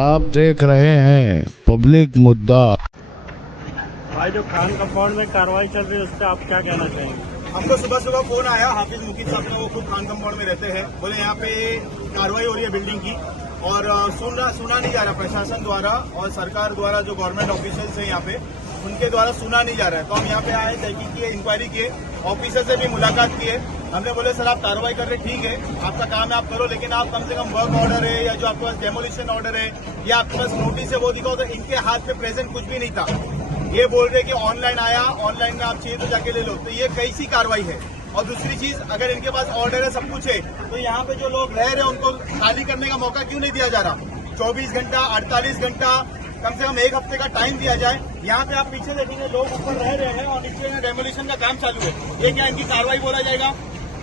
आप देख रहे हैं पब्लिक मुद्दा। भाई जो खान कंपाउंड में कार्रवाई चल रही है उस पर आप क्या कहना चाहेंगे? हमको सुबह सुबह फोन आया, हाफिज मुकीद साहब ने, वो खुद खान कंपाउंड में रहते हैं, बोले यहाँ पे कार्रवाई हो रही है बिल्डिंग की और सुना नहीं जा रहा प्रशासन द्वारा और सरकार द्वारा, जो गवर्नमेंट ऑफिशियल्स है यहाँ पे उनके द्वारा सुना नहीं जा रहा है। तो हम यहाँ पे आए, तहकीक किए, इंक्वायरी किए, ऑफिसर से भी मुलाकात किए। हमने बोले सर आप कार्रवाई कर रहे, ठीक है आपका काम है आप करो, लेकिन आप कम से कम वर्क ऑर्डर है या जो आपके पास डेमोलिशन ऑर्डर है या आपके पास नोटिस है वो दिखाओ। तो इनके हाथ में प्रेजेंट कुछ भी नहीं था। ये बोल रहे कि ऑनलाइन आया, ऑनलाइन में आप चाहिए तो जाके ले लो। तो ये कैसी कार्रवाई है? और दूसरी चीज, अगर इनके पास ऑर्डर है, सब कुछ है, तो यहाँ पे जो लोग रह रहे हैं उनको खाली करने का मौका क्यों नहीं दिया जा रहा? 24 घंटा 48 घंटा कम से कम 1 हफ्ते का टाइम दिया जाए। यहाँ पे आप पीछे देखेंगे लोग ऊपर रह रहे हैं और नीचे में डेमोलिशन का काम चालू है। ये क्या इनकी कार्रवाई बोला जाएगा?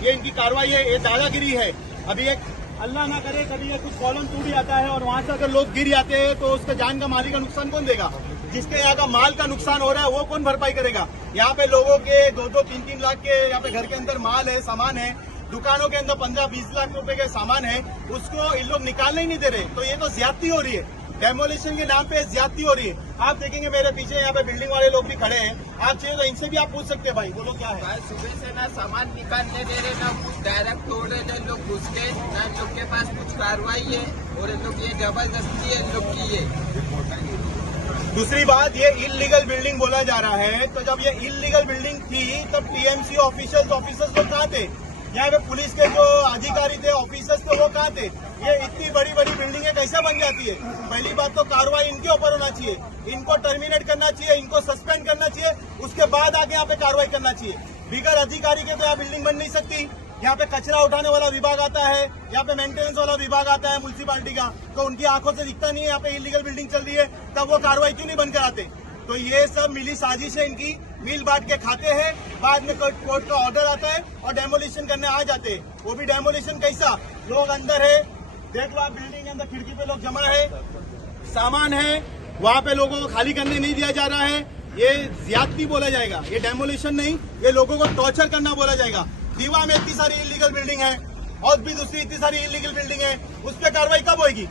ये इनकी कार्रवाई है, ये दादागिरी है। अभी एक अल्लाह ना करे कभी ये कुछ कॉलम टूट जाता है और वहां से अगर लोग गिर जाते हैं तो उसका जान का माली का नुकसान कौन देगा? जिसके यहाँ का माल का नुकसान हो रहा है वो कौन भरपाई करेगा? यहाँ पे लोगों के 2-2, 3-3 लाख के यहाँ पे घर के अंदर माल है, सामान है, दुकानों के अंदर 15-20 लाख रुपए के सामान है, उसको इन लोग निकालने ही नहीं दे रहे। तो ये तो ज्यादती हो रही है, डेमोलिशन के नाम पे ज्यादती हो रही है। आप देखेंगे मेरे पीछे यहाँ पे बिल्डिंग वाले लोग भी खड़े हैं, आप चाहिए तो इनसे भी आप पूछ सकते हैं, भाई बोलो क्या है? भाई सुबह से ना सामान निकालने दे रहे, ना कुछ डायरेक्ट तोड़ रहे लोग घुस के, ना इन लोग के पास कुछ कार्रवाई है और इन लोग ये जबरदस्ती है इन लोग की ये। दूसरी बात, ये इलीगल बिल्डिंग बोला जा रहा है। तो जब ये इलीगल बिल्डिंग थी तब टीएमसी ऑफिसर्स लोग कहाँ थे? यहाँ पे पुलिस के जो अधिकारी थे, ऑफिसर्स थे, वो कहाँ थे? ये इतनी बड़ी बड़ी बिल्डिंगें कैसे बन जाती है? पहली बात तो कार्रवाई इनके ऊपर होना चाहिए, इनको टर्मिनेट करना चाहिए, इनको सस्पेंड करना चाहिए, उसके बाद आगे यहाँ पे कार्रवाई करना चाहिए। बिगर अधिकारी के तो यहाँ बिल्डिंग बन नहीं सकती। यहाँ पे कचरा उठाने वाला विभाग आता है, यहाँ पे मेंटेनेंस वाला विभाग आता है म्युनिसिपालिटी का, तो उनकी आंखों से दिखता नहीं है यहाँ पे इलीगल बिल्डिंग चल रही है, तब वो कार्रवाई क्यों नहीं बंद कराते? तो ये सब मिली साजिश है इनकी, मिल बांट के खाते हैं, बाद में कोर्ट का ऑर्डर आता है और डेमोलिशन करने आ जाते हैं। वो भी डेमोलिशन कैसा? लोग अंदर है, देख लो आप बिल्डिंग के अंदर खिड़की पे लोग जमा है, सामान है, वहाँ पे लोगों को खाली करने नहीं दिया जा रहा है। ये ज्यादती बोला जाएगा, ये डेमोलिशन नहीं, ये लोगों को टॉर्चर करना बोला जाएगा। दीवा में इतनी सारी इलीगल बिल्डिंग है और भी दूसरी इतनी सारी इलीगल बिल्डिंग है, उस पर कार्रवाई कब होगी?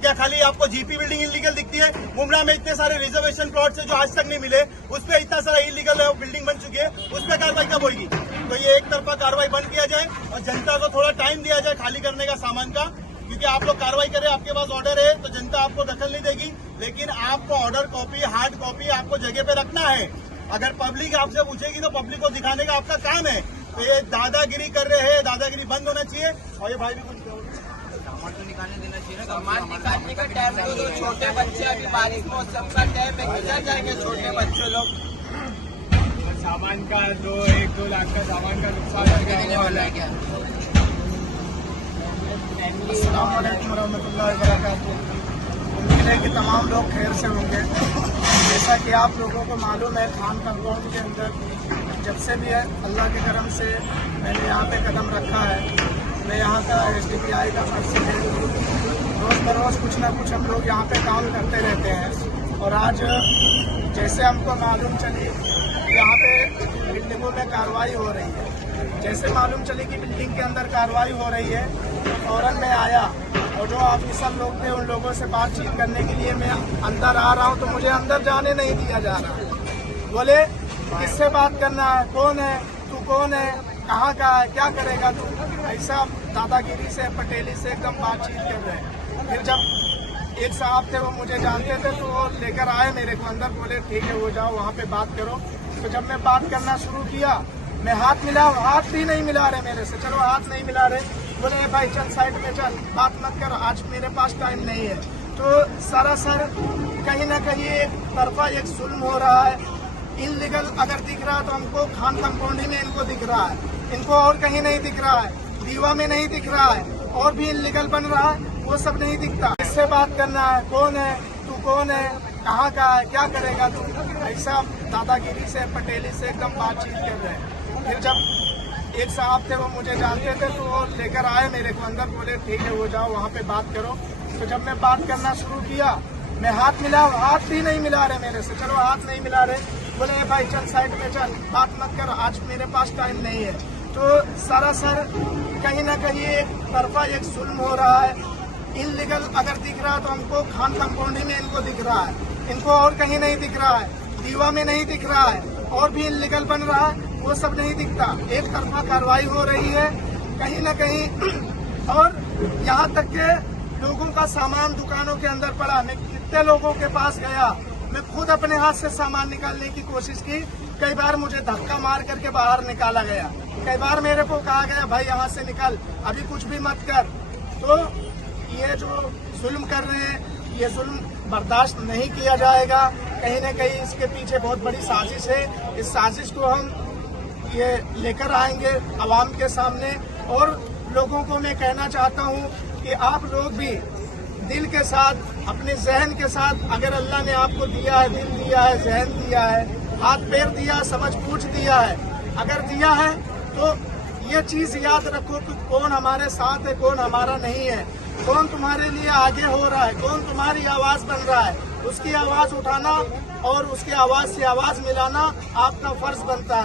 क्या खाली आपको जीपी बिल्डिंग इलीगल दिखती है? मुमरा में इतने सारे रिजर्वेशन प्लॉट है जो आज तक नहीं मिले, उस पर इतना सारा इलीगल बिल्डिंग बन चुकी है, उस पर कार्रवाई कब होगी? तो ये एक तरफा कार्रवाई बंद किया जाए और जनता को थोड़ा टाइम दिया जाए खाली करने का सामान का, क्योंकि आप लोग कार्रवाई करें, आपके पास ऑर्डर है तो जनता आपको दखल नहीं देगी, लेकिन आपको ऑर्डर कॉपी, हार्ड कॉपी आपको जगह पे रखना है। अगर पब्लिक आपसे पूछेगी तो पब्लिक को दिखाने का आपका काम है। तो ये दादागिरी कर रहे हैं, दादागिरी बंद होना चाहिए। और ये भाई भी कुछ सामान तो निकालने देना चाहिए ना, सामान निकालने का टाइम तो छोटे बच्चे, अभी बारिश मौसम का टाइम है, किधर जाएंगे छोटे बच्चे लोग? सामान का 1-2 लाख का सामान का नुकसान देने वाला है क्या? अस्सलाम वालेकुम रहमतुल्लाहि व बरकातुहू। उम्मीद है कि तमाम लोग खैर से होंगे। जैसा कि आप लोगों को मालूम है, खान कंपाउंड के अंदर जब से भी है अल्लाह के करम से मैंने यहाँ पे कदम रखा है, मैं यहाँ का SDPI का प्रेसिडेंट हूँ। रोज़ बरोज़ कुछ ना कुछ हम लोग यहाँ पे काम करते रहते हैं और आज जैसे हमको मालूम चली यहाँ पे बिल्डिंगों में कार्रवाई हो रही है, जैसे मालूम चली कि बिल्डिंग के अंदर कार्रवाई हो रही है, फौरन मैं आया और जो ऑफिसर लोग थे उन लोगों से बातचीत करने के लिए मैं अंदर आ रहा हूँ तो मुझे अंदर जाने नहीं दिया जा रहा। बोले किससे बात करना है, कौन है तू, कौन है, कहाँ का है, क्या करेगा तू? ऐसा दादागिरी से, पटेली से एकदम बातचीत कर रहे हैं। फिर जब एक साहब थे वो मुझे जानते थे तो वो लेकर आए मेरे को अंदर, बोले ठीक है वो जाओ वहाँ पे बात करो। तो जब मैं बात करना शुरू किया, मैं हाथ मिला, हाथ भी नहीं मिला रहे मेरे से, चलो हाथ नहीं मिला रहे, बोले भाई चल साइड में चल, बात मत कर, आज मेरे पास टाइम नहीं है। तो सरासर कहीं ना कहीं एक तरफा एक जुल्म हो रहा है। इलीगल अगर दिख रहा है तो हमको खान कंपाउंड में इनको दिख रहा है, इनको और कहीं नहीं दिख रहा है, दीवा में नहीं दिख रहा है, और भी इलीगल बन रहा है, वो सब नहीं दिखता। किससे बात करना है, कौन है तू, कौन है, कहाँ का है, क्या करेगा तू? ऐसा दादागिरी से, पटेली से एकदम बातचीत कर रहे हैं। फिर जब एक साहब थे वो मुझे जानते थे तो वो लेकर आए मेरे को अंदर, बोले ठीक है वो जाओ वहाँ पे बात करो। तो जब मैं बात करना शुरू किया, मैं हाथ मिला, हाथ भी नहीं मिला रहे मेरे से, चलो हाथ नहीं मिला रहे, बोले भाई चल साइड में चल, बात मत कर, आज मेरे पास टाइम नहीं है। तो सरासर कहीं ना कहीं एक तरफा एक जुल्म हो रहा है। इनलीगल अगर दिख रहा है तो हमको खान कंपाउंड ही में इनको दिख रहा है, इनको और कहीं नहीं दिख रहा है, दीवा में नहीं दिख रहा है, और भी इनलीगल बन रहा है, वो सब नहीं दिखता। एक तरफा कार्रवाई हो रही है कहीं न कहीं। और यहाँ तक के लोगों का सामान दुकानों के अंदर पड़ा, मैं कितने लोगों के पास गया, मैं खुद अपने हाथ से सामान निकालने की कोशिश की, कई बार मुझे धक्का मार करके बाहर निकाला गया, कई बार मेरे को कहा गया भाई यहाँ से निकल, अभी कुछ भी मत कर। तो ये जो जुल्म कर रहे हैं, ये जुल्म बर्दाश्त नहीं किया जाएगा। कहीं न कहीं इसके पीछे बहुत बड़ी साजिश है। इस साजिश को हम ये लेकर आएंगे आवाम के सामने। और लोगों को मैं कहना चाहता हूँ कि आप लोग भी दिल के साथ, अपने जहन के साथ, अगर अल्लाह ने आपको दिया है, दिल दिया है, जहन दिया है, हाथ पैर दिया, समझ बूझ दिया है, अगर दिया है तो ये चीज याद रखो कि कौन हमारे साथ है, कौन हमारा नहीं है, कौन तुम्हारे लिए आगे हो रहा है, कौन तुम्हारी आवाज बन रहा है। उसकी आवाज उठाना और उसकी आवाज से आवाज मिलाना आपका फर्ज बनता है।